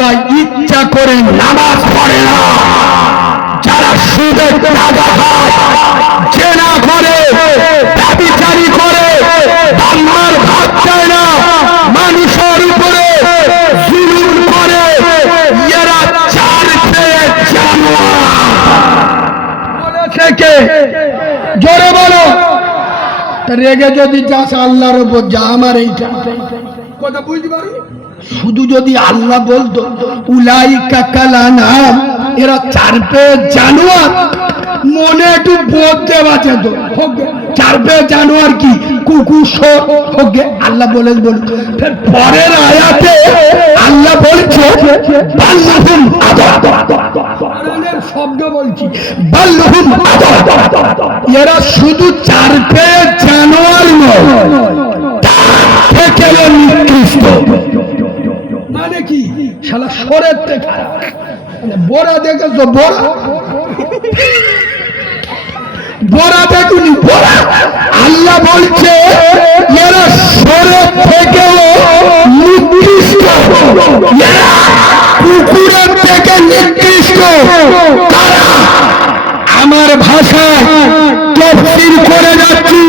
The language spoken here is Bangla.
যারা ইচ্ছা করে নামাজ পড়ে না, যারা সুদের টাকা খায়, জেনা করে, ব্যভিচারী করে, বাংলার ভাত চায় না, মানুষের উপরে জুলুম করে, এরা চার পেয়ে জানোয়ার। বলেছে কে? জোরে বলো। রেগে যদি যাস আল্লাহর উপর, যা আমার এইটা কথা বুঝতে পারি। শুধু যদি আল্লাহ বলতো উলাইকা কালানাম, এরা চার পেয়ে জানোয়ার, মনে একটু বোধ দেওয়া যেত। চার পেয়ে জানোয়ার কি কুকুর হোকে আল্লাহ বলে বলুন। পরের আয়াতে আল্লাহ বলছে বাল্লুহুম শব্দ বলছি, বাল্লুহুম এরা শুধু চার পেয়ে জানোয়ার নয়, থেকে নিকৃষ্ট। মানে কি? শালা সরের থেকে বড়া দেখেছো? বড়া দেখুনি? বড়া আল্লাহ বলছে এরা সরের থেকেও নিকৃষ্ট, এরা কুকুরের থেকে নিকৃষ্ট। তারা আমার ভাষায় তাফসীর করে যাচ্ছি,